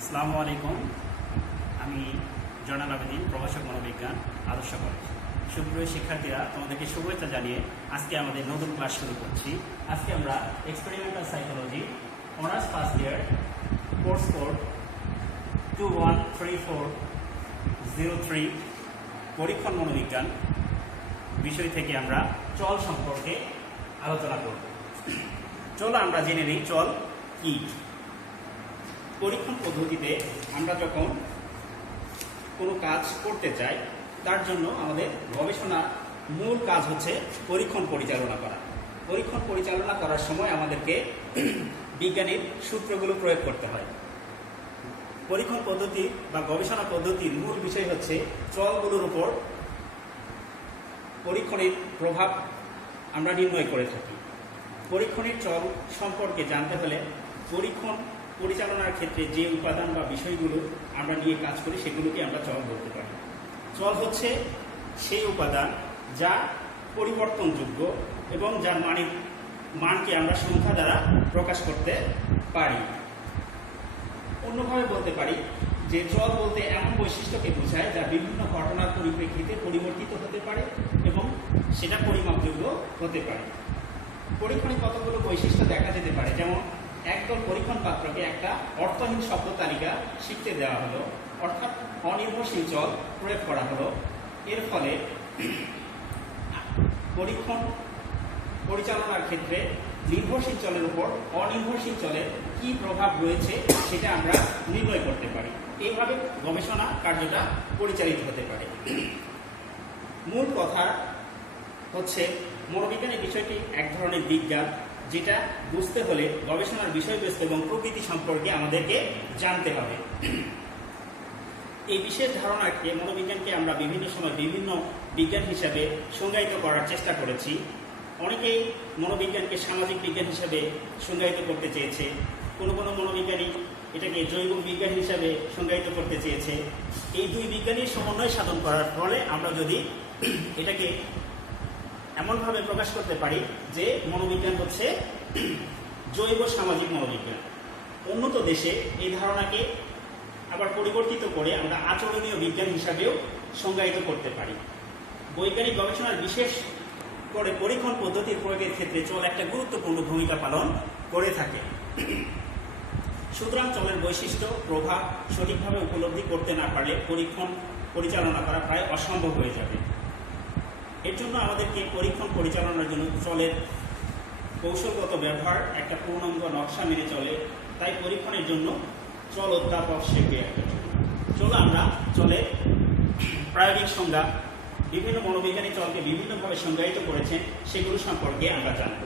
আসসালামু আলাইকুম। আমি জয়নাল আবেদিন, প্রভাষক মনোবিজ্ঞান, আদর্শ কলেজ। সুপ্রিয় শিক্ষার্থীরা, তোমাদেরকে শুভেচ্ছা জানিয়ে আজকে আমাদের নতুন ক্লাস শুরু করছি। আজকে আমরা experimental psychology honours first year course code 213403 পরীক্ষণ মনোবিজ্ঞান বিষয় থেকে আমরা চল সম্পর্কে আলোচনা করব। চলো আমরা জেনে নিই চল কি। পরীক্ষণ পদ্ধতিতে আমরা যখন কোনো কাজ করতে চাই, তার জন্য আমাদের গবেষণার মূল কাজ হচ্ছে পরীক্ষণ পরিচালনা করা। পরীক্ষণ পরিচালনা করার সময় আমাদেরকে বিজ্ঞানের সূত্রগুলো প্রয়োগ করতে হয়। পরীক্ষণ পদ্ধতি বা গবেষণা পদ্ধতির মূল বিষয় হচ্ছে চলগুলোর উপর পরীক্ষণের প্রভাব আমরা নির্ণয় করে থাকি। পরীক্ষণের চল সম্পর্কে জানতে হলে পরীক্ষণ পরিচালনার ক্ষেত্রে যে উপাদান বা বিষয়গুলো আমরা নিয়ে কাজ করি সেগুলোকে আমরা চল বলতে পারি। চল হচ্ছে সেই উপাদান যা পরিবর্তনযোগ্য এবং যার মানকে আমরা সংখ্যা দ্বারা প্রকাশ করতে পারি। অন্যভাবে বলতে পারি যে চল বলতে এমন বৈশিষ্ট্যকে বোঝায় যা বিভিন্ন ঘটনার পরিপ্রেক্ষিতে পরিবর্তিত হতে পারে এবং সেটা পরিমাপযোগ্য হতে পারে। পরীক্ষণে কতগুলো বৈশিষ্ট্য দেখা যেতে পারে, যেমন একদল পরীক্ষণ পাত্রকে একটা অর্থহীন শব্দ তালিকা শিখতে দেওয়া হলো, অর্থাৎ অনির্ভরশীল চল প্রয়োগ করা হলো। এর ফলে পরীক্ষণ পরিচালনার ক্ষেত্রে নির্ভরশীল চলের উপর অনির্ভরশীল চলের কি প্রভাব রয়েছে সেটা আমরা নির্ণয় করতে পারি। এইভাবে গবেষণা কার্যটা পরিচালিত হতে পারে। মূল কথা হচ্ছে মনোবিজ্ঞানের বিষয়টি এক ধরনের বিজ্ঞান, যেটা বুঝতে হলে গবেষণার বিষয়বস্তু এবং প্রকৃতি সম্পর্কে আমাদেরকে জানতে হবে। এই বিশেষ ধারণাকে মনোবিজ্ঞানকে আমরা বিভিন্ন সময় বিভিন্ন বিজ্ঞান হিসাবে সংজ্ঞায়িত করার চেষ্টা করেছি। অনেকেই মনোবিজ্ঞানকে সামাজিক বিজ্ঞান হিসাবে সংজ্ঞায়িত করতে চেয়েছে, কোনো কোনো মনোবিজ্ঞানী এটাকে জৈব বিজ্ঞান হিসাবে সংজ্ঞায়িত করতে চেয়েছে। এই দুই বিজ্ঞানীর সমন্বয় সাধন করার ফলে আমরা যদি এটাকে এমনভাবে প্রকাশ করতে পারি যে মনোবিজ্ঞান হচ্ছে জৈব সামাজিক মনোবিজ্ঞান। উন্নত দেশে এই ধারণাকে আবার পরিবর্তিত করে আমরা আচরণীয় বিজ্ঞান হিসাবেও সংজ্ঞায়িত করতে পারি। বৈজ্ঞানিক গবেষণার বিশেষ করে পরীক্ষণ পদ্ধতির প্রয়োগের ক্ষেত্রে চল একটা গুরুত্বপূর্ণ ভূমিকা পালন করে থাকে। সুতরাং চলের বৈশিষ্ট্য প্রভাব সঠিকভাবে উপলব্ধি করতে না পারলে পরীক্ষণ পরিচালনা করা প্রায় অসম্ভব হয়ে যাবে। এর জন্য আমাদেরকে পরীক্ষণ পরিচালনার জন্য চলের কৌশলগত ব্যবহার একটা পূর্ণাঙ্গ নকশা মেনে চলে। তাই পরীক্ষণের জন্য চল অধ্যাপক শেখে একটা চল। আমরা চলের প্রায়োগিক সংজ্ঞা, বিভিন্ন মনোবিজ্ঞানী চলকে বিভিন্নভাবে সংজ্ঞায়িত করেছেন, সেগুলো সম্পর্কে আমরা জানব।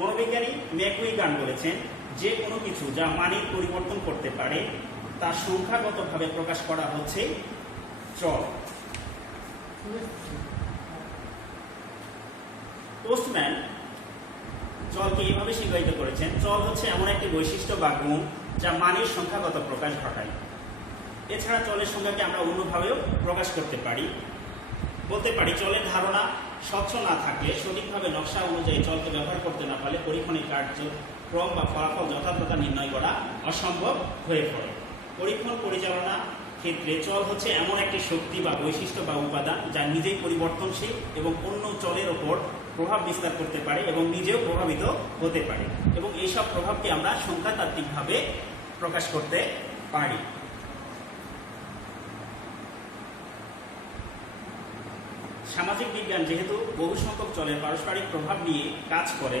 মনোবিজ্ঞানী ম্যাকগুইগান বলেছেন, যে কোনো কিছু যা মানের পরিবর্তন করতে পারে তার সংখ্যাগতভাবে প্রকাশ করা হচ্ছে চল। পোস্টম্যান চলকে এইভাবে সংজ্ঞায়িত করেছেন, চল হচ্ছে এমন একটি বৈশিষ্ট্য বা গুণ যা মানের সংখ্যাগত প্রকাশ ঘটায়। এছাড়া চলের সংখ্যাকে আমরা অন্যভাবেও প্রকাশ করতে পারি। বলতে পারি চলের ধারণা স্বচ্ছ না থাকলে, সঠিকভাবে নকশা অনুযায়ী চলকে ব্যবহার করতে না পারলে পরীক্ষণের কার্যক্রম বা ফলাফল যথাযথতা নির্ণয় করা অসম্ভব হয়ে পড়ে। পরীক্ষণ পরিচালনা ক্ষেত্রে চল হচ্ছে এমন একটি শক্তি বা বৈশিষ্ট্য বা উপাদান যা নিজেই পরিবর্তনশীল এবং অন্য চলের ওপর প্রভাব বিস্তার করতে পারে এবং নিজেও প্রভাবিত হতে পারে, এবং এইসব প্রভাবকে আমরা সংখ্যাতাত্ত্বিকভাবে প্রকাশ করতে পারি। সামাজিক বিজ্ঞান যেহেতু বহু সংখ্যক চলের পারস্পরিক প্রভাব নিয়ে কাজ করে,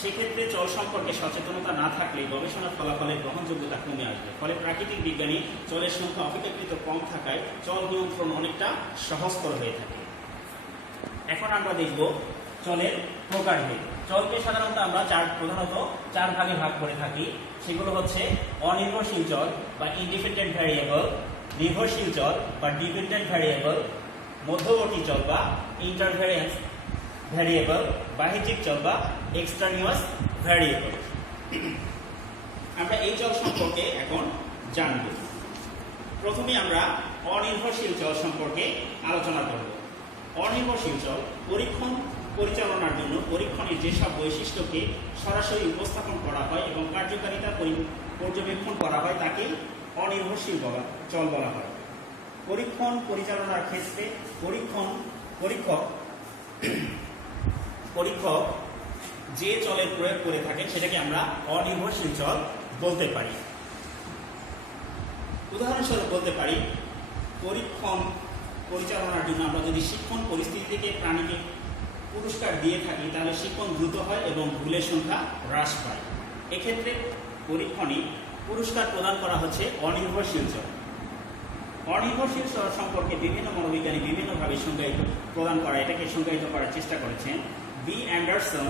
সেক্ষেত্রে চল সম্পর্কে সচেতনতা না থাকলে গবেষণার ফলাফলের গ্রহণযোগ্যতা কমে আসবে। ফলে প্রাকৃতিক বিজ্ঞানী চলের সংখ্যা অপেক্ষাকৃত কম থাকায় চল নিয়ন্ত্রণ অনেকটা সহজতর হয়ে থাকে। এখন আমরা দেখব চলের প্রকারভেদ। চলকে সাধারণত আমরা প্রধানত চার ভাগে ভাগ করে থাকি। সেগুলো হচ্ছে অনির্ভরশীল চল বা ইন্ডিপেন্ডেন্ট ভ্যারিয়েবল, নির্ভরশীল চল বা ডিপেন্ডেন্ট ভ্যারিয়েবল, মধ্যবর্তী চল বা ইন্টারভেরিয়েন্স ভ্যারিয়েবল, বাহ্যিক চল বা এক্সট্রানিয়াস ভ্যারিয়েবল। আমরা এই চল সম্পর্কে এখন জানব। প্রথমে আমরা অনির্ভরশীল চল সম্পর্কে আলোচনা করব। অনির্ভরশীল চল পরীক্ষণ পরিচালনার জন্য পরীক্ষণের যেসব বৈশিষ্ট্যকে সরাসরি উপস্থাপন করা হয় এবং কার্যকারিতা পর্যবেক্ষণ করা হয় তাকেই অনির্ভরশীল চল বলা হয়। পরীক্ষণ পরিচালনার ক্ষেত্রে পরীক্ষক যে চলের প্রয়োগ করে থাকেন সেটাকে আমরা অনির্ভরশীল চল বলতে পারি। উদাহরণস্বরূপ বলতে পারি, পরীক্ষণ পরিচালনার জন্য আমরা যদি শিক্ষণ পরিস্থিতি থেকে প্রাণীকে পুরস্কার দিয়ে থাকি তাহলে শিক্ষণ দ্রুত হয় এবং ভুলের সংখ্যা হ্রাস পায়। এক্ষেত্রে পরীক্ষণে পুরস্কার প্রদান করা হচ্ছে অনির্ভরশীল চল। অনির্ভরশীল চল সম্পর্কে বিভিন্ন মনোবিজ্ঞানী বিভিন্নভাবে এটাকে সংজ্ঞায়িত করার চেষ্টা করেছেন। বি অ্যান্ডারসন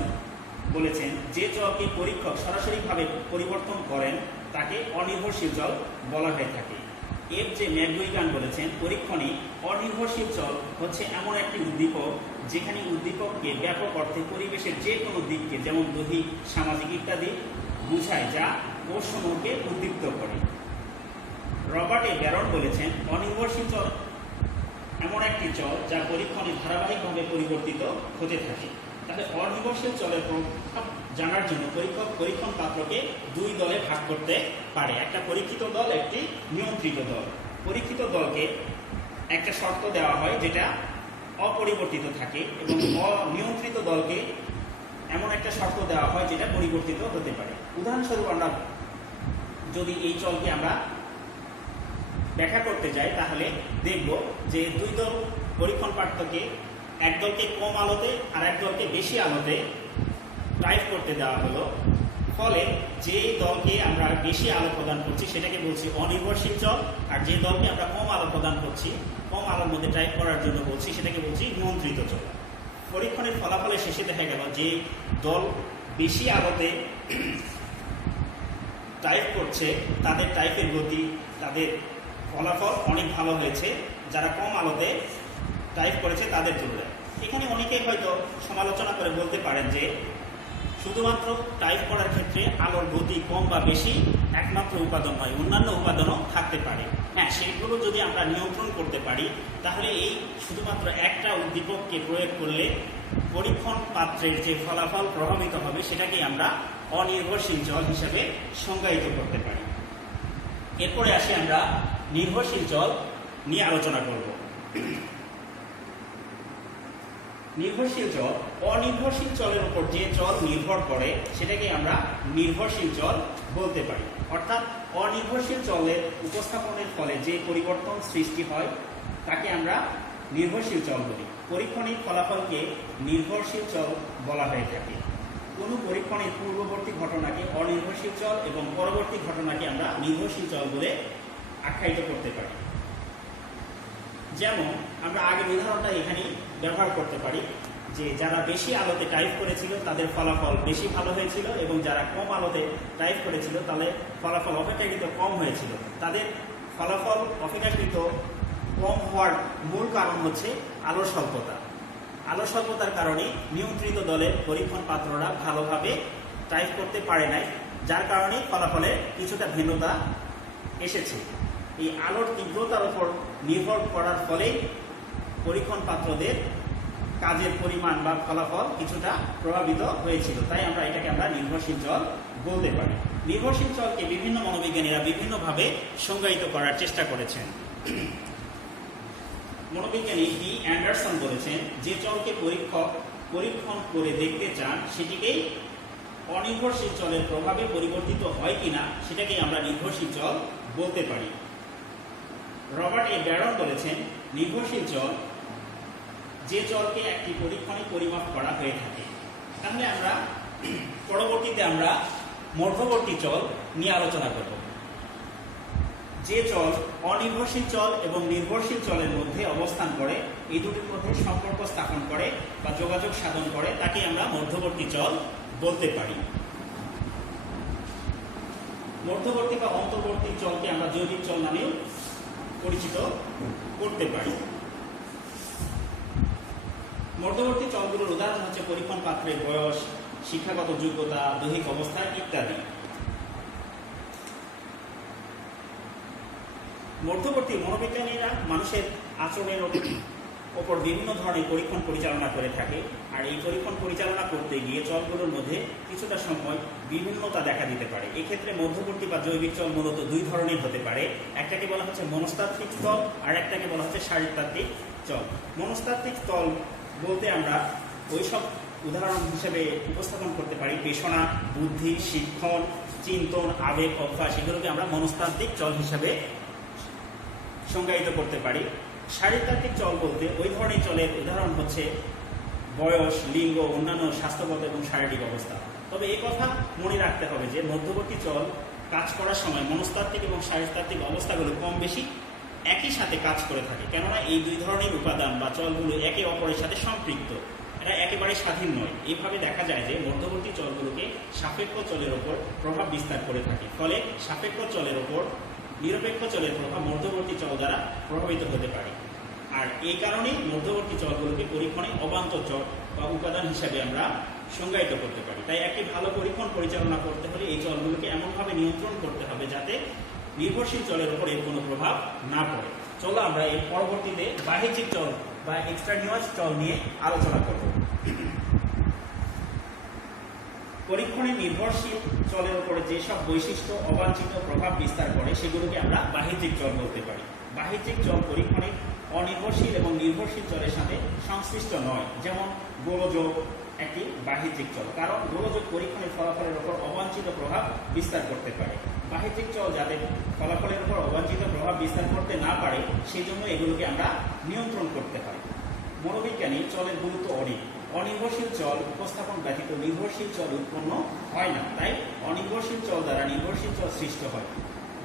বলেছেন, যে চলকে পরীক্ষক সরাসরিভাবে পরিবর্তন করেন তাকে অনির্ভরশীল চল বলা হয়ে থাকে। এফ জে ম্যাকগুইগান বলেছেন, পরীক্ষণে অনির্ভরশীল চল হচ্ছে এমন একটি উদ্দীপক যেখানে উদ্দীপককে ব্যাপক অর্থে পরিবেশের যে কোনো দিককে, যেমন দৈহিক, সামাজিক ইত্যাদি বুঝায়, যা কোষসমূহকে উদ্দীপ্ত করে। রবার্ট এ ব্যারন বলেছেন, অনির্ভরশীল চল এমন একটি চল যা পরীক্ষণে ধারাবাহিকভাবে পরিবর্তিত হতে থাকে। তাহলে অনির্ভরশীল চলের প্রভাব জানার জন্য পরীক্ষক পরীক্ষণ পাত্রকে দুই দলে ভাগ করতে পারে, একটা পরীক্ষিত দল, একটি নিয়ন্ত্রিত দল। পরীক্ষিত দলকে একটা শর্ত দেওয়া হয় যেটা অপরিবর্তিত থাকে এবং অনিয়ন্ত্রিত দলকে এমন একটা শর্ত দেওয়া হয় যেটা পরিবর্তিত হতে পারে। উদাহরণস্বরূপ আমরা যদি এই চলকে আমরা ব্যাখ্যা করতে যাই তাহলে দেখব যে দুই দল পরীক্ষণ পাত্রকে, এক দলকে কম আলোতে আর এক দলকে বেশি আলোতে টাইপ করতে দেওয়া হলো। ফলে যে দলকে আমরা বেশি আলো প্রদান করছি সেটাকে বলছি অনির্ভরশীল চল, আর যে দলকে আমরা কম আলো প্রদান করছি, কম আলোর মধ্যে টাইপ করার জন্য বলছি, সেটাকে বলছি নিয়ন্ত্রিত চল। পরীক্ষণের ফলাফলের শেষে দেখা গেল যে দল বেশি আলোতে টাইপ করছে তাদের টাইপের গতি, তাদের ফলাফল অনেক ভালো হয়েছে যারা কম আলোতে টাইপ করেছে তাদের তুলনায়। এখানে অনেকেই হয়তো সমালোচনা করে বলতে পারেন যে শুধুমাত্র টাইপ করার ক্ষেত্রে আলোর গতি কম বা বেশি একমাত্র উপাদান নয়, অন্যান্য উপাদানও থাকতে পারে। হ্যাঁ, সেগুলো যদি আমরা নিয়ন্ত্রণ করতে পারি তাহলে এই শুধুমাত্র একটা উদ্দীপককে প্রয়োগ করলে পরীক্ষণ পাত্রের যে ফলাফল প্রভাবিত হবে সেটাকে আমরা অনির্ভরশীল চল হিসেবে সংজ্ঞায়িত করতে পারি। এরপরে আসি আমরা নির্ভরশীল চল নিয়ে আলোচনা করব। নির্ভরশীল চল, অনির্ভরশীল চলের উপর যে চল নির্ভর করে সেটাকে আমরা নির্ভরশীল চল বলতে পারি। অর্থাৎ অনির্ভরশীল চলের উপস্থাপনের ফলে যে পরিবর্তন সৃষ্টি হয় তাকে আমরা নির্ভরশীল চল বলি। পরীক্ষণের ফলাফলকে নির্ভরশীল চল বলা হয়ে থাকে। কোনো পরীক্ষণের পূর্ববর্তী ঘটনাকে অনির্ভরশীল চল এবং পরবর্তী ঘটনাকে আমরা নির্ভরশীল চল বলে আখ্যায়িত করতে পারি। যেমন আমরা আগের উদাহরণটা এখানে ব্যবহার করতে পারি যে যারা বেশি আলোতে টাইপ করেছিল তাদের ফলাফল বেশি ভালো হয়েছিল এবং যারা কম আলোতে টাইপ করেছিল তাদের ফলাফল অপেক্ষাকৃত কম হয়েছিল। তাদের ফলাফল অপেক্ষাকৃত কম হওয়ার মূল কারণ হচ্ছে আলোর স্বল্পতা। আলোর স্বল্পতার কারণে নিয়ন্ত্রিত দলের পরীক্ষণ পাত্ররা ভালোভাবে টাইপ করতে পারে নাই, যার কারণে ফলাফলে কিছুটা ভিন্নতা এসেছে। এই আলোর তীব্রতার উপর নির্ভর করার ফলে পরীক্ষণ পাত্রদের কাজের পরিমাণ বা ফলাফল কিছুটা প্রভাবিত হয়েছিল, তাই এটাকে আমরা নির্ভরশীল চল বলতে পারি। নির্ভরশীল চলকে বিভিন্ন মনোবিজ্ঞানীরা বিভিন্নভাবে সংজ্ঞায়িত করার চেষ্টা করেছেন। মনোবিজ্ঞানী বি অ্যান্ডারসন বলেছেন, যে চলকে পরীক্ষণ করে দেখতে চান সেটিকেই অনির্ভরশীল চলের প্রভাবে পরিবর্তিত হয় কিনা সেটাকেই আমরা নির্ভরশীল চল বলতে পারি। রবার্ট এ ব্যারন বলেছেন, নির্ভরশীল চল যে চলকে একটি পরীক্ষণে পরিমাপ করা হয়ে থাকে। তাহলে আমরা পরবর্তীতে মধ্যবর্তী চল নিয়ে আলোচনা করব। যে চল অনির্ভরশীল চল এবং নির্ভরশীল চলের মধ্যে অবস্থান করে, এই দুটির মধ্যে সম্পর্ক স্থাপন করে বা যোগাযোগ সাধন করে তাকে আমরা মধ্যবর্তী চল বলতে পারি। মধ্যবর্তী বা অন্তর্বর্তী চলকে আমরা জৈবিক চল নামেও পরিচিত করতে পারি। মধ্যবর্তী চলগুলোর উদাহরণ হচ্ছে পরীক্ষণ পাত্রের বয়স, শিক্ষাগত যোগ্যতা, দৈহিক অবস্থা ইত্যাদি। মধ্যবর্তী মনোবিজ্ঞানীরা মানুষের আচরণের ওপর বিভিন্ন ধরনের পরীক্ষণ পরিচালনা করে থাকে। আর এই পরীক্ষণ পরিচালনা করতে গিয়ে চলগুলোর মধ্যে কিছুটা সময় বিভিন্নতা দেখা দিতে পারে। এক্ষেত্রে মধ্যবর্তী বা জৈবিক চল মূলত দুই ধরনের হতে পারে। একটাকে বলা হচ্ছে মনস্তাত্ত্বিক চল, আর একটাকে বলা হচ্ছে শারীরতাত্ত্বিক চল। মনস্তাত্ত্বিক চল বলতে আমরা ওইসব উদাহরণ হিসেবে উপস্থাপন করতে পারি পেশনা, বুদ্ধি, শিক্ষণ, চিন্তন, আবেগ, অভ্যাস, এগুলোকে আমরা মনস্তাত্ত্বিক চল হিসাবে সংজ্ঞায়িত করতে পারি। শারীরতাত্ত্বিক চল বলতে ওই ধরনের চলের উদাহরণ হচ্ছে বয়স, লিঙ্গ, অন্যান্য স্বাস্থ্যগত এবং শারীরিক অবস্থা। তবে এই কথা মনে রাখতে হবে যে মধ্যবর্তী চল কাজ করার সময় মনস্তাত্ত্বিক এবং শারীরতাত্ত্বিক অবস্থাগুলো কম বেশি একই সাথে কাজ করে থাকে, কেননা এই দুই ধরনের উপাদান বা চলগুলো একে অপরের সাথে সম্পৃক্ত, এরা একেবারে স্বাধীন নয়। এইভাবে দেখা যায় যে মধ্যবর্তী চলগুলোকে সাপেক্ষ চলের ওপর প্রভাব বিস্তার করে থাকে, ফলে সাপেক্ষ চলের ওপর নিরপেক্ষ চলের প্রভাব মধ্যবর্তী চল দ্বারা প্রভাবিত হতে পারে। আর এই কারণেই মধ্যবর্তী চলগুলোকে পরীক্ষণে অবান্তর চল বা উপাদান হিসাবে আমরা সংজ্ঞায়িত করতে পারি। তাই একটি ভালো পরীক্ষণ পরিচালনা করতে হলে এই চলগুলোকে এমনভাবে নিয়ন্ত্রণ করতে হবে যাতে নির্ভরশীল চলের উপর এর কোনো প্রভাব না পড়ে। চলো আমরা এর পরবর্তীতে বাহ্যিক চল বা এক্সট্রানিয়াস চল নিয়ে আলোচনা করব। পরীক্ষণে নির্ভরশীল চলের উপরে যেসব বৈশিষ্ট্য অবাঞ্ছিত প্রভাব বিস্তার করে সেগুলোকে আমরা বাহ্যিক চল বলতে পারি। বাহ্যিক চল পরীক্ষণে অনির্ভরশীল এবং নির্ভরশীল চলের সাথে সংশ্লিষ্ট নয়। যেমন গোলযোগ একটি বাহ্যিক চল, কারণ গোলযোগ পরীক্ষণের ফলাফলের উপর অবাঞ্ছিত প্রভাব বিস্তার করতে পারে। বাহ্যিক চল যাতে ফলাফলের উপর অবাঞ্ছিত প্রভাব বিস্তার করতে না পারে সেই জন্য এগুলোকে আমরা নিয়ন্ত্রণ করতে হয়। মনোবিজ্ঞানী চলের গুরুত্ব অনেক। অনির্ভরশীল চল উপস্থাপন ব্যতীত নির্ভরশীল চল উৎপন্ন হয় না, তাই অনির্ভরশীল চল দ্বারা নির্ভরশীল চল সৃষ্ট হয়।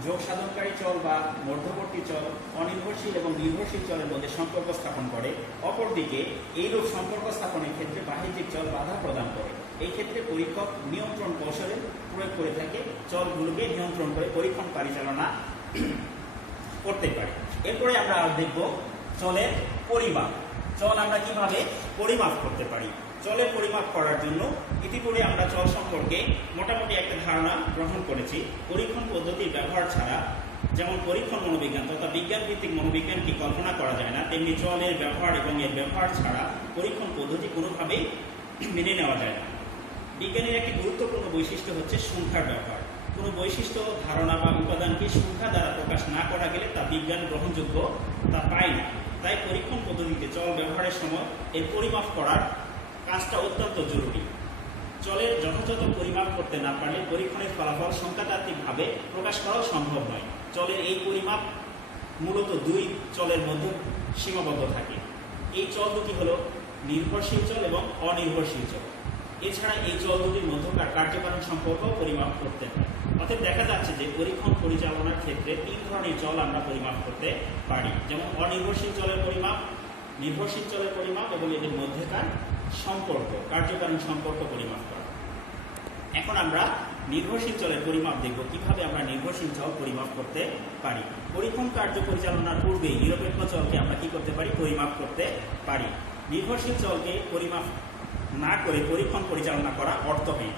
যোগ সাধনকারী চল বা মধ্যবর্তী চল অনির্ভরশীল এবং নির্ভরশীল চলের মধ্যে সম্পর্ক স্থাপন করে। অপরদিকে এইরূপ সম্পর্ক স্থাপনের ক্ষেত্রে বাহ্যিক চল বাধা প্রদান করে। এই ক্ষেত্রে পরীক্ষক নিয়ন্ত্রণ কৌশলের প্রয়োগ করে থাকে, চলগুলোকে নিয়ন্ত্রণ করে পরীক্ষণ পরিচালনা করতে পারে। এরপরে আমরা দেখব চলের পরিমাপ। চল আমরা কিভাবে পরিমাপ করতে পারি। চলের পরিমাপ করার জন্য ইতিপূর্বে আমরা চল সম্পর্কে মোটামুটি একটা ধারণা গ্রহণ করেছি। পরীক্ষণ পদ্ধতির ব্যবহার ছাড়া যেমন পরীক্ষণ মনোবিজ্ঞান তথা বিজ্ঞান ভিত্তিক মনোবিজ্ঞানকে কল্পনা করা যায় না, তেমনি চলের ব্যবহার এবং এর ব্যবহার ছাড়া পরীক্ষণ পদ্ধতি কোনোভাবেই মেনে নেওয়া যায় না। বিজ্ঞানের একটি গুরুত্বপূর্ণ বৈশিষ্ট্য হচ্ছে সংখ্যার ব্যবহার। কোনো বৈশিষ্ট্য, ধারণা বা উপাদানকে সংখ্যা দ্বারা প্রকাশ না করা গেলে তা বিজ্ঞান গ্রহণযোগ্য তা পায় না। তাই পরীক্ষণ পদ্ধতিতে চল ব্যবহারের সময় এর পরিমাপ করার কাজটা অত্যন্ত জরুরি। চলের যথাযথ পরিমাপ করতে না পারলে পরীক্ষণের ফলাফল সংখ্যাতাত্ত্বিকভাবে প্রকাশ করাও সম্ভব নয়। চলের এই পরিমাপ মূলত দুই চলের মধ্যে সীমাবদ্ধ থাকে। এই চল দুটি হল নির্ভরশীল চল এবং অনির্ভরশীল চল। এছাড়া এই চল দুটির মধ্যকার কার্যকারণ সম্পর্ক পরিমাপ করতে হয়। অতএব দেখা যাচ্ছে যে পরীক্ষণ পরিচালনার ক্ষেত্রে তিন ধরনের চল আমরা পরিমাপ করতে পারি, যেমন অনির্ভরশীল চলের পরিমাপ, নির্ভরশীল চলের পরিমাপ এবং এদের মধ্যেকার সম্পর্ক, কার্যকারণ সম্পর্ক পরিমাপ করা। এখন আমরা নির্ভরশীল চলের পরিমাপ দেখব, কিভাবে আমরা নির্ভরশীল চল পরিমাপ করতে পারি। পরীক্ষণ কার্য পরিচালনার পূর্বেই নিরপেক্ষ চলকে আমরা কি করতে পারি, পরিমাপ করতে পারি। নির্ভরশীল চলকে পরিমাপ না করে পরীক্ষণ পরিচালনা করা অর্থহীন।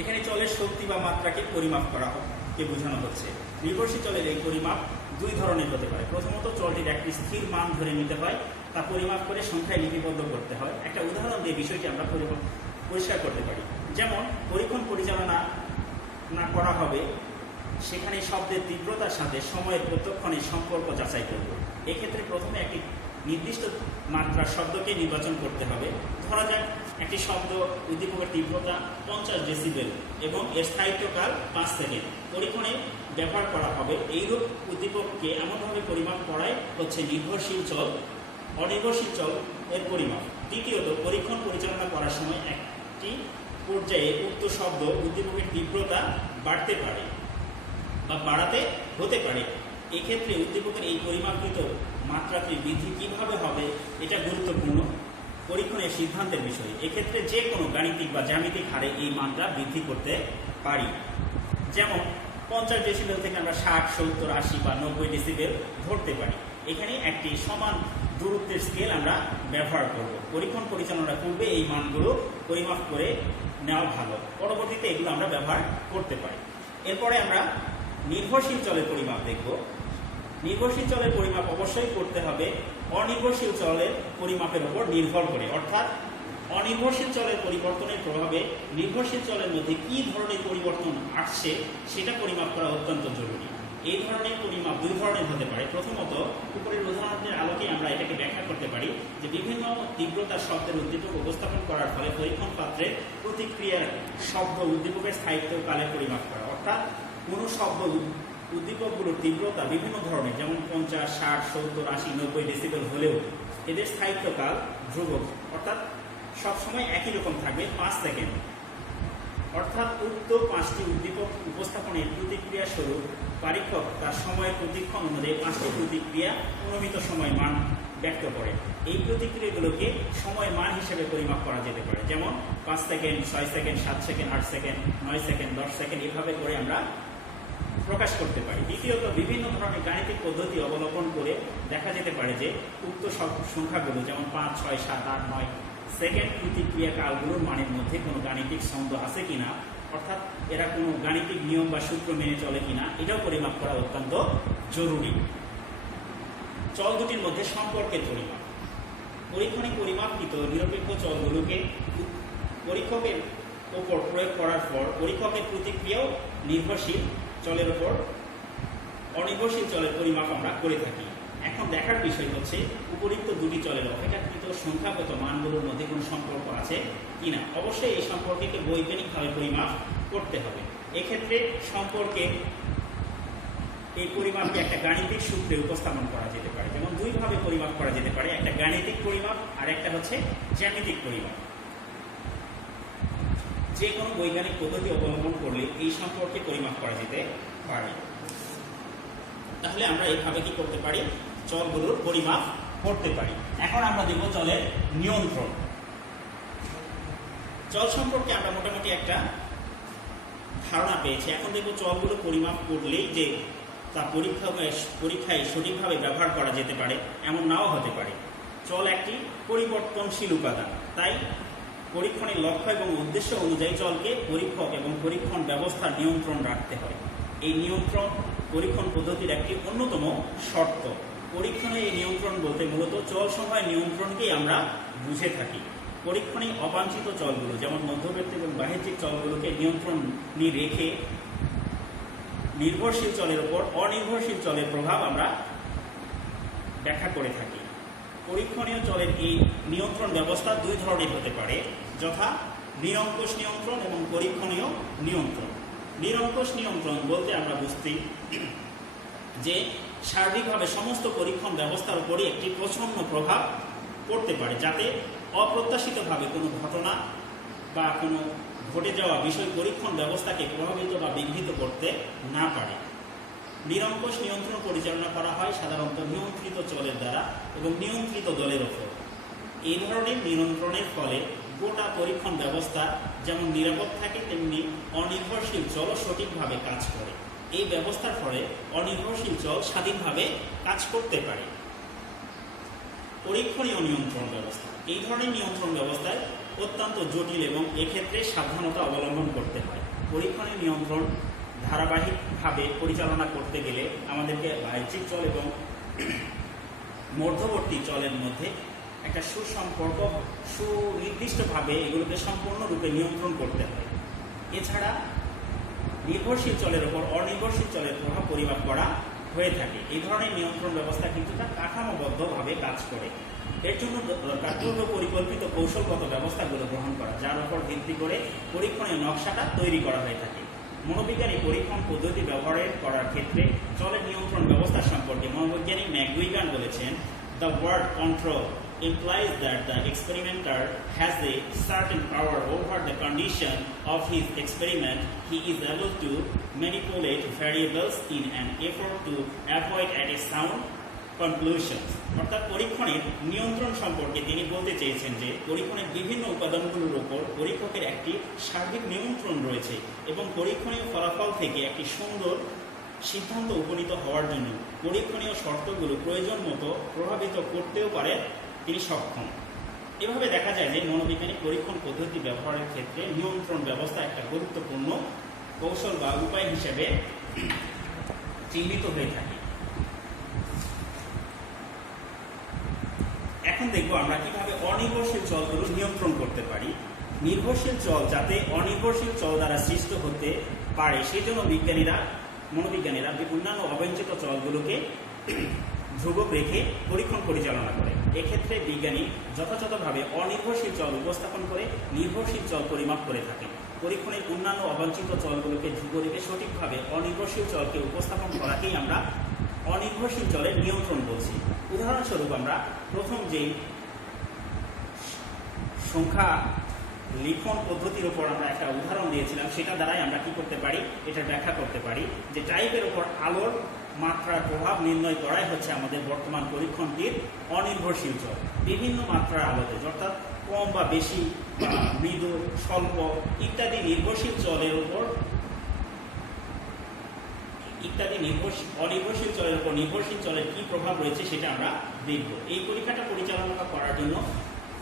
এখানে চলের শক্তি বা মাত্রাকে পরিমাপ করা কে বোঝানো হচ্ছে। নির্ভরশীল চলের এই পরিমাপ দুই ধরনের হতে পারে। প্রথমত চলটির একটি স্থির মান ধরে নিতে হয়, তা পরিমাপ করে সংখ্যায় লিপিবদ্ধ করতে হয়। একটা উদাহরণ দিয়ে বিষয়টি আমরা পরিষ্কার করতে পারি। যেমন পরীক্ষণ পরিচালনা না করা হবে, সেখানে শব্দের তীব্রতার সাথে সময়ের প্রত্যক্ষণের সম্পর্ক যাচাই করব। এক্ষেত্রে প্রথমে একটি নির্দিষ্ট মাত্রার শব্দকে নির্বাচন করতে হবে। ধরা যাক একটি শব্দ উদ্দীপকের তীব্রতা 50 ডেসিবেল এবং এর স্থায়িত্বকাল 5 সেকেন্ড। পরীক্ষণে ব্যবহার করা হবে। এইরূপ উদ্দীপককে এমনভাবে পরিমাপ করাই হচ্ছে নির্ভরশীল চল। অনির্ভরশীল চল এর পরিমাপ। দ্বিতীয়ত, পরীক্ষণ পরিচালনা করার সময় একটি পর্যায়ে উক্ত শব্দ উদ্দীপকের তীব্রতা বাড়তে পারে বা বাড়াতে হতে পারে। এক্ষেত্রে উদ্দীপকের এই পরিমাপকৃত মাত্রাটির বৃদ্ধি কিভাবে হবে এটা গুরুত্বপূর্ণ পরীক্ষণের সিদ্ধান্তের বিষয়। এক্ষেত্রে যে কোনো গাণিতিক বা জ্যামিতিক হারে এই মানটা বৃদ্ধি করতে পারি। যেমন 50 ডেসিবেল থেকে আমরা 60, 70, 80 বা 90 ডেসিবেল ধরতে পারি। এখানে একটি সমান দূরত্বের স্কেল আমরা ব্যবহার করব। পরীক্ষণ পরিচালনার পূর্বে এই মানগুলো পরিমাপ করে নেওয়া ভালো, পরবর্তীতে এগুলো আমরা ব্যবহার করতে পারি। এরপরে আমরা নির্ভরশীল চলের পরিমাপ দেখব। নির্ভরশীল চলের পরিমাপ অবশ্যই করতে হবে অনির্ভরশীল চলের পরিমাপের উপর নির্ভর করে, অর্থাৎ অনির্ভরশীল চলের পরিবর্তনের প্রভাবে নির্ভরশীল চলের মধ্যে কি ধরনের পরিবর্তন আসছে সেটা পরিমাপ করা অত্যন্ত জরুরি। এই ধরনের পরিমাপ দুই ধরনের হতে পারে। প্রথমত, উপরের উদাহরণের আলোকে আমরা এটাকে ব্যাখ্যা করতে পারি যে বিভিন্ন তীব্রতার শব্দের উদ্দীপক উপস্থাপন করার ফলে পরীক্ষণ পাত্রে প্রতিক্রিয়ার শব্দ উদ্দীপকের স্থায়িত্ব কালে পরিমাপ করা, অর্থাৎ কোনো শব্দ উদ্দীপকগুলোর তীব্রতা বিভিন্ন ধরনের, যেমন 50, 60, 70, 80, 90 ডেসিবেল হলেও এদের স্থায়িত্বকাল ধ্রুবক, অর্থাৎ সবসময় একই রকম থাকবে 5 সেকেন্ড। অর্থাৎ উক্ত 5টি উদ্দীপক উপস্থাপনের প্রতিক্রিয়া স্বরূপ পরীক্ষক তার সময়ের প্রতিক্ষণ অনুযায়ী 5টি প্রতিক্রিয়া অনুমিত সময় মান ব্যক্ত করে। এই প্রতিক্রিয়াগুলোকে সময় মান হিসেবে পরিমাপ করা যেতে পারে, যেমন 5 second, 6 second, 7 second, 8 second, 9 second, 10 second, এভাবে করে আমরা প্রকাশ করতে পারি। দ্বিতীয়ত, বিভিন্ন ধরনের গাণিতিক পদ্ধতি অবলম্বন করে দেখা যেতে পারে যে উক্ত সংখ্যাগুলো, যেমন 5, 6, 7, 8, 9 সেকেন্ড প্রতিক্রিয়া কালগুলোর মানের মধ্যে কোনো গাণিতিক ছন্দ আছে কিনা, অর্থাৎ এরা কোনো গাণিতিক নিয়ম বা সূত্র মেনে চলে কিনা, এটাও পরিমাপ করা অত্যন্ত জরুরি। চল দুটির মধ্যে সম্পর্কের পরিমাপ। পরীক্ষণে পরিমাপকৃত নিরপেক্ষ চলগুলোকে পরীক্ষকের ওপর প্রয়োগ করার পর পরীক্ষকের প্রতিক্রিয়াও নির্ভরশীল চলের ওপর অনির্ভরশীল চলের পরিমাপ আমরা করে থাকি। এখন দেখার বিষয় হচ্ছে উপরিক্ত দুটি চলের অপেক্ষাকৃত সংখ্যাগত মানগুলোর মধ্যে কোনো সম্পর্ক আছে কিনা। অবশ্যই এই সম্পর্ককে বৈজ্ঞানিকভাবে পরিমাপ করতে হবে। এক্ষেত্রে সম্পর্কে এই পরিমাপকে একটা গাণিতিক সূত্রে উপস্থাপন করা যেতে পারে, যেমন দুইভাবে পরিমাপ করা যেতে পারে, একটা গাণিতিক পরিমাপ আর একটা হচ্ছে জ্যামিতিক পরিমাপ। যে কোনো বৈজ্ঞানিক পদ্ধতি অবলম্বন করলে এই সম্পর্কে পরিমাপ করা যেতে পারে। তাহলে আমরা এইভাবে কি করতে পারি, চলগুলোর পরিমাপ করতে পারি। এখন আমরা দেখব চলের নিয়ন্ত্রণ। চল সম্পর্কে আমরা মোটামুটি একটা ধারণা পেয়েছি। এখন দেখব চলগুলো পরিমাপ করলেই যে তা পরীক্ষায় সঠিকভাবে ব্যবহার করা যেতে পারে এমন নাও হতে পারে। চল একটি পরিবর্তনশীল উপাদান, তাই পরীক্ষণের লক্ষ্য এবং উদ্দেশ্য অনুযায়ী চলকে পরীক্ষক এবং পরীক্ষণ ব্যবস্থার নিয়ন্ত্রণ রাখতে হয়। এই নিয়ন্ত্রণ পরীক্ষণ পদ্ধতির একটি অন্যতম শর্ত। পরীক্ষণে এই নিয়ন্ত্রণ বলতে মূলত চল সময় নিয়ন্ত্রণকেই আমরা বুঝে থাকি। পরীক্ষণে অবাঞ্ছিত চলগুলো, যেমন মধ্যবর্তী এবং বাহ্যিক চলগুলোকে নিয়ন্ত্রণে রেখে নির্ভরশীল চলের উপর অনির্ভরশীল চলের প্রভাব আমরা ব্যাখ্যা করে থাকি। পরীক্ষণীয় চলের এই নিয়ন্ত্রণ ব্যবস্থা দুই ধরনের হতে পারে, যথা নিরঙ্কুশ নিয়ন্ত্রণ এবং পরীক্ষণীয় নিয়ন্ত্রণ। নিরঙ্কুশ নিয়ন্ত্রণ বলতে আমরা বুঝছি যে সার্বিকভাবে সমস্ত পরীক্ষণ ব্যবস্থার উপরই একটি প্রচ্ছন্ন প্রভাব পড়তে পারে, যাতে অপ্রত্যাশিতভাবে কোনো ঘটনা বা কোনো ঘটে যাওয়া বিষয় পরীক্ষণ ব্যবস্থাকে প্রভাবিত বা বিঘ্নিত করতে না পারে। নিরঙ্কুশ নিয়ন্ত্রণ পরিচালনা করা হয় সাধারণত নিয়ন্ত্রিত চলের দ্বারা এবং নিয়ন্ত্রিত দলের ওপর। এই ধরনের নিয়ন্ত্রণের ফলে গোটা পরীক্ষণ ব্যবস্থা যেমন নিরাপদ থাকে, তেমনি অনির্ভরশীল চলও সঠিকভাবে কাজ করে। এই ব্যবস্থার ফলে অনির্ভরশীল চল স্বাধীনভাবে কাজ করতে পারে। পরীক্ষণীয় নিয়ন্ত্রণ ব্যবস্থা, এই ধরনের নিয়ন্ত্রণ ব্যবস্থায় অত্যন্ত জটিল এবং এক্ষেত্রে সাবধানতা অবলম্বন করতে হয়। পরীক্ষণীয় নিয়ন্ত্রণ ধারাবাহিকভাবে পরিচালনা করতে গেলে আমাদেরকে বাহ্যিক চল এবং মধ্যবর্তী চলের মধ্যে একটা সুনির্দিষ্টভাবে এগুলোকে সম্পূর্ণরূপে নিয়ন্ত্রণ করতে হয়। এছাড়া নির্ভরশীল চলের উপর অনির্ভরশীল চলের প্রভাব পরিমাপ করা হয়ে থাকে। এই ধরনের নিয়ন্ত্রণ ব্যবস্থা কিন্তু তা কাঠামোবদ্ধভাবে কাজ করে। এর জন্য দরকার পূর্ব পরিকল্পিত কৌশলগত ব্যবস্থাগুলো গ্রহণ করা, যার উপর ভিত্তি করে পরীক্ষণের নকশাটা তৈরি করা হয়ে থাকে। মনোবিজ্ঞানী পরীক্ষণ পদ্ধতি ব্যবহার করার ক্ষেত্রে চলের নিয়ন্ত্রণ ব্যবস্থা সম্পর্কে মনোবৈজ্ঞানিক ম্যাকগুইগান বলেছেন, "The word control implies that the experimenter has a certain power over the condition of his experiment. He is able to manipulate variables in an effort to avoid at a sound conclusions." অর্থাৎ পরীক্ষণের নিয়ন্ত্রণ সম্পর্কে তিনি বলতে চেয়েছেন যে পরীক্ষণের বিভিন্ন উপাদানগুলোর উপর পরীক্ষকের একটি সার্বিক নিয়ন্ত্রণ রয়েছে এবং পরীক্ষণীয় ফলাফল থেকে একটি সুন্দর সিদ্ধান্ত উপনীত হওয়ার জন্য পরীক্ষণীয় শর্তগুলো প্রয়োজন মতো প্রভাবিত করতেও পারে তিনি সক্ষম। এভাবে দেখা যায় যে মনোবিজ্ঞানিক পরীক্ষণ পদ্ধতি ব্যবহারের ক্ষেত্রে নিয়ন্ত্রণ ব্যবস্থা একটা গুরুত্বপূর্ণ কৌশল বা উপায় হিসেবে চিহ্নিত হয়ে থাকে। এখন দেখবো আমরা কিভাবে অনির্ভরশীল চলগুলো নিয়ন্ত্রণ করতে পারি। নির্ভরশীল চল যাতে অনির্ভরশীল চল দ্বারা সৃষ্ট হতে পারে সেই জন্য মনোবিজ্ঞানীরা অন্যান্য অবাঞ্ছিত চলগুলোকে ধ্রুবক রেখে পরীক্ষণ পরিচালনা করে। এক্ষেত্রে বিজ্ঞানী যথাযথভাবে অনির্ভরশীল চল উপস্থাপন করে নির্ভরশীল চল পরিমাপ করে থাকেন। পরীক্ষণের অন্যান্য অবাঞ্ছিত চলগুলোকে ধ্রুব রেখে সঠিকভাবে অনির্ভরশীল চলকে উপস্থাপন করাকেই আমরা অনির্ভরশীল চলের নিয়ন্ত্রণ বলছি। উদাহরণস্বরূপ আমরা প্রথম যে সংখ্যা লিখন পদ্ধতির উপর আমরা একটা উদাহরণ দিয়েছিলাম, সেটা দ্বারাই আমরা কি করতে পারি, এটা ব্যাখ্যা করতে পারি যে টাইপের উপর আলোর মাত্রার প্রভাব নির্ণয় করাই হচ্ছে আমাদের বর্তমান পরীক্ষণটির অনির্ভরশীল চল। বিভিন্ন মাত্রার আলোতে, অর্থাৎ কম বা বেশি বা মৃদু স্বল্প ইত্যাদি নির্ভরশীল চলের উপর অনির্ভরশীল চলের উপর নির্ভরশীল চলের কি প্রভাব রয়েছে সেটা আমরা দেখব। এই পরীক্ষাটা পরিচালনা করার জন্য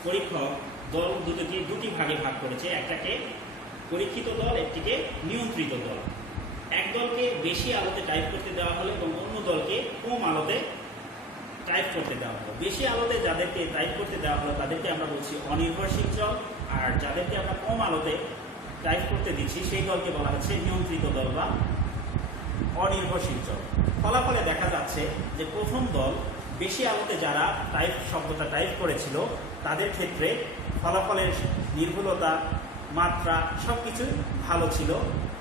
পরীক্ষক দল দুটি ভাগে ভাগ করেছে। একটাকে পরীক্ষিত দল, একটিকে নিয়ন্ত্রিত দল। এক দলকে বেশি আলোতে টাইপ করতে দেওয়া হলো এবং অন্য দলকে কম আলোতে টাইপ করতে দেওয়া হলো। বেশি আলোতে যাদেরকে টাইপ করতে দেওয়া হলো তাদেরকে আমরা বলছি অনির্ভরশীল চল, আর যাদেরকে আমরা কম আলোতে টাইপ করতে দিচ্ছি সেই দলকে বলা হচ্ছে নিয়ন্ত্রিত দল বা অনির্ভরশীল চল। ফলাফলে দেখা যাচ্ছে যে প্রথম দল বেশি আলোতে যারা শব্দটা টাইপ করেছিল তাদের ক্ষেত্রে ফলাফলের নির্ভুলতা, মাত্রা সবকিছু ভালো ছিল,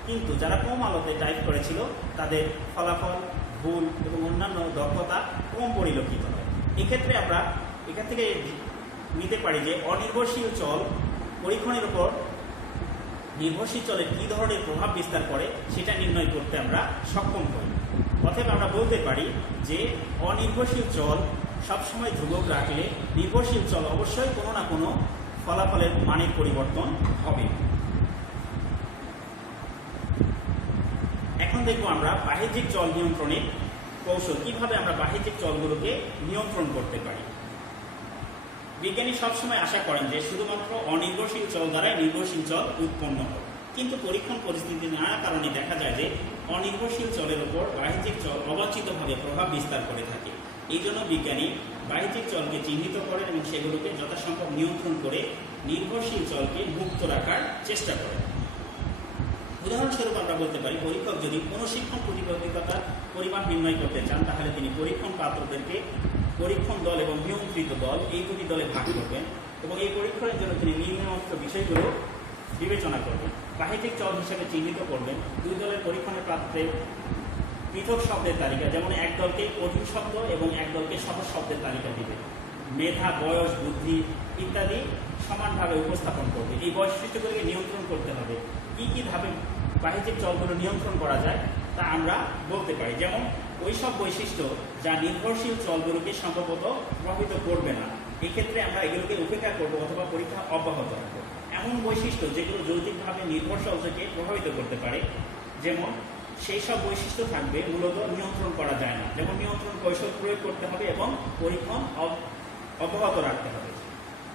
কিন্তু যারা কম আলোতে টাইপ করেছিল তাদের ফলাফল, ভুল এবং অন্যান্য দক্ষতা কম পরিলক্ষিত হয়। এক্ষেত্রে আমরা এখান থেকে নিতে পারি যে অনির্ভরশীল চল পরীক্ষণের উপর নির্ভরশীল চলের কী ধরনের প্রভাব বিস্তার করে সেটা নির্ণয় করতে আমরা সক্ষম হই। অতএব আমরা বলতে পারি যে অনির্ভরশীল চল সবসময় ধ্রুবক রাখলে নির্ভরশীল চল অবশ্যই কোনো না কোনো ফলাফলের মানের পরিবর্তন হবে। এখন দেখব আমরা বাহ্যিক চল নিয়ন্ত্রণের কৌশল, কিভাবে আমরা বাহ্যিক চলগুলোকে নিয়ন্ত্রণ করতে পারি। বিজ্ঞানী সবসময় আশা করেন যে শুধুমাত্র অনির্ভরশীল চল দ্বারাই নির্ভরশীল চল উৎপন্ন হয়, কিন্তু পরীক্ষণ পরিস্থিতি নানা কারণে দেখা যায় যে অনির্ভরশীল চলের উপর বাহ্যিক চল অবাঞ্ছিতভাবে প্রভাব বিস্তার করে থাকে। এই জন্য বিজ্ঞানী বাহ্যিক চলকে চিহ্নিত করেন এবং সেগুলোকে যথাসম্ভব নিয়ন্ত্রণ করে নির্ভরশীল চলকে মুক্ত রাখার চেষ্টা করেন। উদাহরণস্বরূপ আমরা বলতে পারি, পরীক্ষক যদি কোনো শিক্ষণ প্রতিবন্ধকতার পরিমাপ নির্ণয় করতে চান তাহলে তিনি পরীক্ষণ পাত্রদেরকে পরীক্ষণ দল এবং নিয়ন্ত্রিত দল এই দুটি দলে ভাগ করবেন এবং এই পরীক্ষণের জন্য তিনি নিম্নোক্ত বিষয়গুলো বিবেচনা করবেন। বাহ্যিক চল হিসেবে চিহ্নিত করবেন দুই দলের পরীক্ষণের পাত্রে পৃথক শব্দের তালিকা, যেমন এক দলকে কঠিন শব্দ এবং এক দলকে সহজ শব্দের তালিকা দিবে। মেধা, বয়স, বুদ্ধি ইত্যাদি সমানভাবে উপস্থাপন করবে। এই বৈশিষ্ট্যগুলোকে নিয়ন্ত্রণ করতে হবে। কি কি ধাপে বাহ্যিক চলগুলো নিয়ন্ত্রণ করা যায় তা আমরা বলতে পারি। যেমন ওই সব বৈশিষ্ট্য যা নির্ভরশীল চলগুলোকে সম্ভবত প্রভাবিত করবে না, এক্ষেত্রে আমরা এগুলোকে উপেক্ষা করবো অথবা পরীক্ষা অব্যাহত রাখবো। এমন বৈশিষ্ট্য যেগুলো যৌক্তিকভাবে নির্ভরশীলকে প্রভাবিত করতে পারে, যেমন সেই সব বৈশিষ্ট্য থাকবে মূলত নিয়ন্ত্রণ করা যায় না, যেমন নিয়ন্ত্রণ কৌশল প্রয়োগ করতে হবে এবং পরীক্ষণ অব্যাহত রাখতে হবে।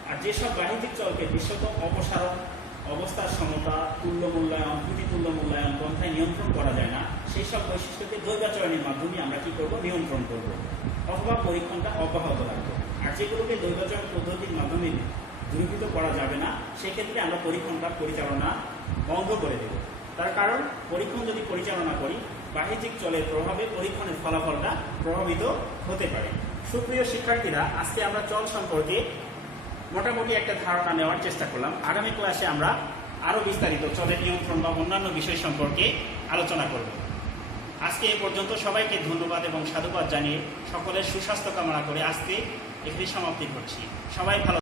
আর যেসব বাহ্যিক চলকে দৃশ্যত অপসারণ, অবস্থার সমতা, তুল্য মূল্যায়ন, ত্রুটিতুল্য মূল্যায়ন পন্থায় নিয়ন্ত্রণ করা যায় না, সেই সব বৈশিষ্ট্যকে দ্বৈবাচরণের মাধ্যমে আমরা কি করব, নিয়ন্ত্রণ করব অথবা পরীক্ষণটা অব্যাহত রাখবো। আর যেগুলোকে দ্বৈবাচরণ পদ্ধতির মাধ্যমে দূরীভূত করা যাবে না সেক্ষেত্রে আমরা পরীক্ষণটা পরিচালনা বন্ধ করে দেব। তার কারণ পরীক্ষণ যদি পরিচালনা করি বাহ্যিক চলের প্রভাবে পরীক্ষণের ফলাফলটা প্রভাবিত হতে পারে। সুপ্রিয় শিক্ষার্থীরা, আজকে আমরা চল সম্পর্কে মোটামুটি একটা ধারণা নেওয়ার চেষ্টা করলাম। আগামী ক্লাসে আমরা আরও বিস্তারিত চলের নিয়ন্ত্রণ বা অন্যান্য বিষয় সম্পর্কে আলোচনা করব। আজকে এ পর্যন্ত সবাইকে ধন্যবাদ এবং সাধুবাদ জানিয়ে সকলের সুস্বাস্থ্য কামনা করে আজকে এখানে সমাপ্তি করছি। সবাই ভালো